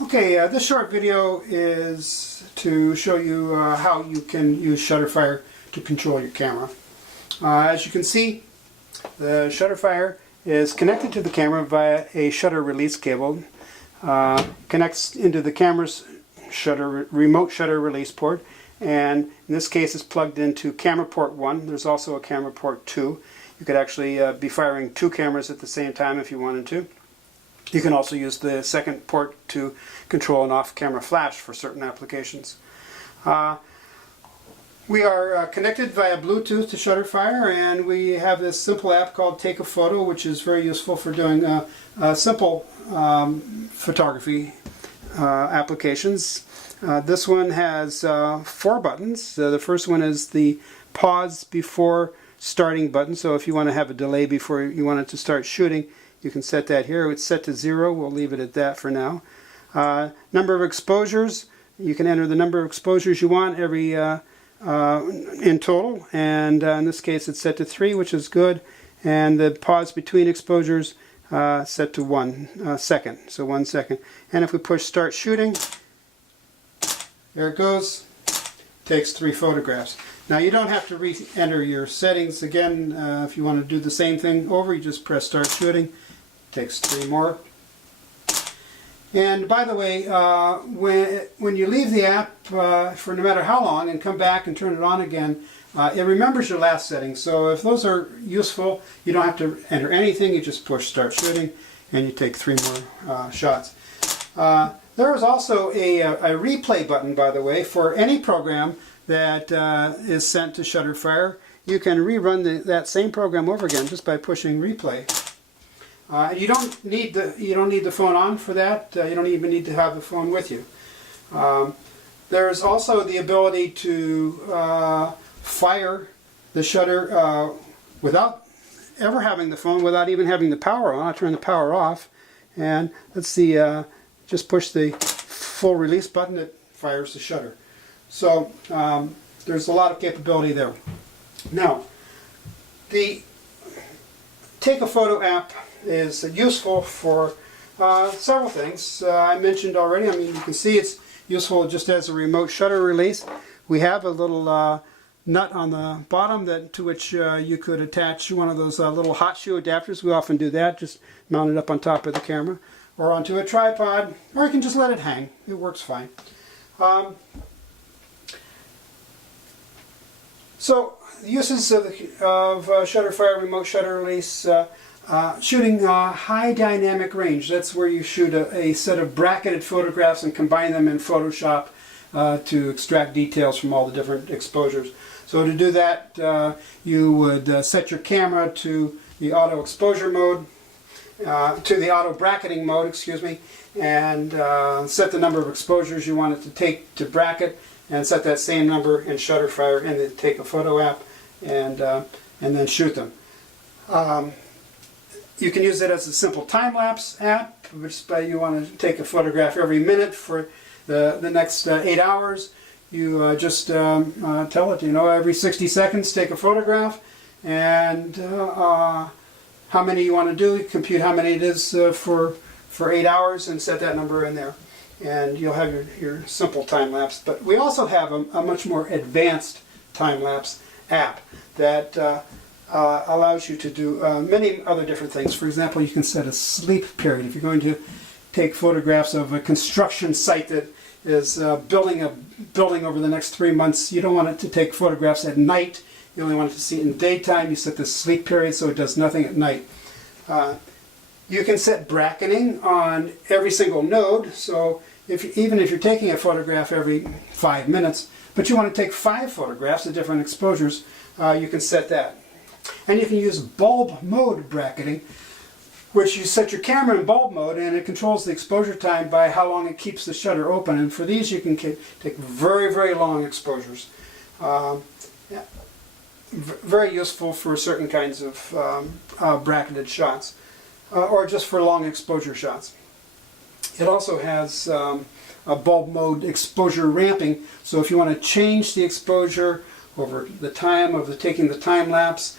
Okay, this short video is to show you how you can use ShutterFire to control your camera. As you can see, the ShutterFire is connected to the camera via a shutter release cable. Connects into the camera's remote shutter release port, and in this case it's plugged into camera port 1. There's also a camera port 2. You could actually be firing two cameras at the same time if you wanted to. You can also use the second port to control an off-camera flash for certain applications. We are connected via Bluetooth to ShutterFire, and we have this simple app called TakeAPhoto, which is very useful for doing simple photography applications. This one has 4 buttons. The first one is the pause before starting button, so if you want to have a delay before you want it to start shooting, you can set that here. It's set to 0. We'll leave it at that for now. Number of exposures. You can enter the number of exposures you want every in total, and in this case it's set to 3, which is good. And the pause between exposures set to 1 second, so 1 second. And if we push start shooting, there it goes. Takes 3 photographs. Now you don't have to re-enter your settings again. If you want to do the same thing over, you just press start shooting. Takes 3 more. And by the way, when you leave the app for no matter how long and come back and turn it on again, it remembers your last settings. So if those are useful, you don't have to enter anything. You just push start shooting and you take 3 more shots. There is also a replay button, by the way, for any program that is sent to ShutterFire. You can rerun that same program over again just by pushing replay. You don't need the phone on for that. You don't even need to have the phone with you. There's also the ability to fire the shutter without ever having the phone, without even having the power on. I'll turn the power off, and let's see. Just push the full release button. It fires the shutter. So there's a lot of capability there. Now, the TakeAPhoto app is useful for several things. I mentioned already. I mean, you can see it's useful just as a remote shutter release. We have a little nut on the bottom to which you could attach one of those little hot shoe adapters. We often do that, just mount it up on top of the camera or onto a tripod, or you can just let it hang. It works fine. So the uses of ShutterFire remote shutter release. Shooting high dynamic range. That's where you shoot a set of bracketed photographs and combine them in Photoshop to extract details from all the different exposures. So to do that, you would set your camera to the auto exposure mode, to the auto bracketing mode, excuse me, and set the number of exposures you want it to take to bracket, and set that same number in ShutterFire in the TakeAPhoto app, and then shoot them. You can use it as a simple time-lapse app, which you want to take a photograph every minute for the next 8 hours. You just tell it, every 60 seconds take a photograph, and how many you want to do, you compute how many it is for 8 hours and set that number in there. And you'll have your simple time-lapse. But we also have a much more advanced time-lapse app that allows you to do many other different things. For example, you can set a sleep period. If you're going to take photographs of a construction site that is building a building over the next 3 months, you don't want it to take photographs at night. You only want it to see it in daytime. You set the sleep period so it does nothing at night. You can set bracketing on every single node. So even if you're taking a photograph every 5 minutes, but you want to take 5 photographs at different exposures, you can set that. And you can use bulb mode bracketing, which you set your camera in bulb mode, and it controls the exposure time by how long it keeps the shutter open. And for these you can take very, very long exposures. Very useful for certain kinds of bracketed shots, or just for long exposure shots. It also has a bulb mode exposure ramping, so if you want to change the exposure over the time of taking the time lapse,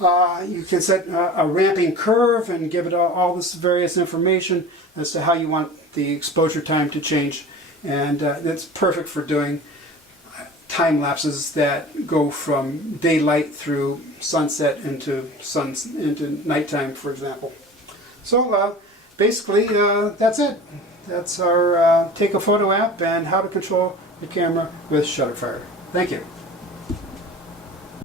you can set a ramping curve and give it all this various information as to how you want the exposure time to change, and it's perfect for doing time lapses that go from daylight through sunset into nighttime, for example. So basically, that's it. That's our TakeAPhoto app and how to control the camera with ShutterFire. Thank you.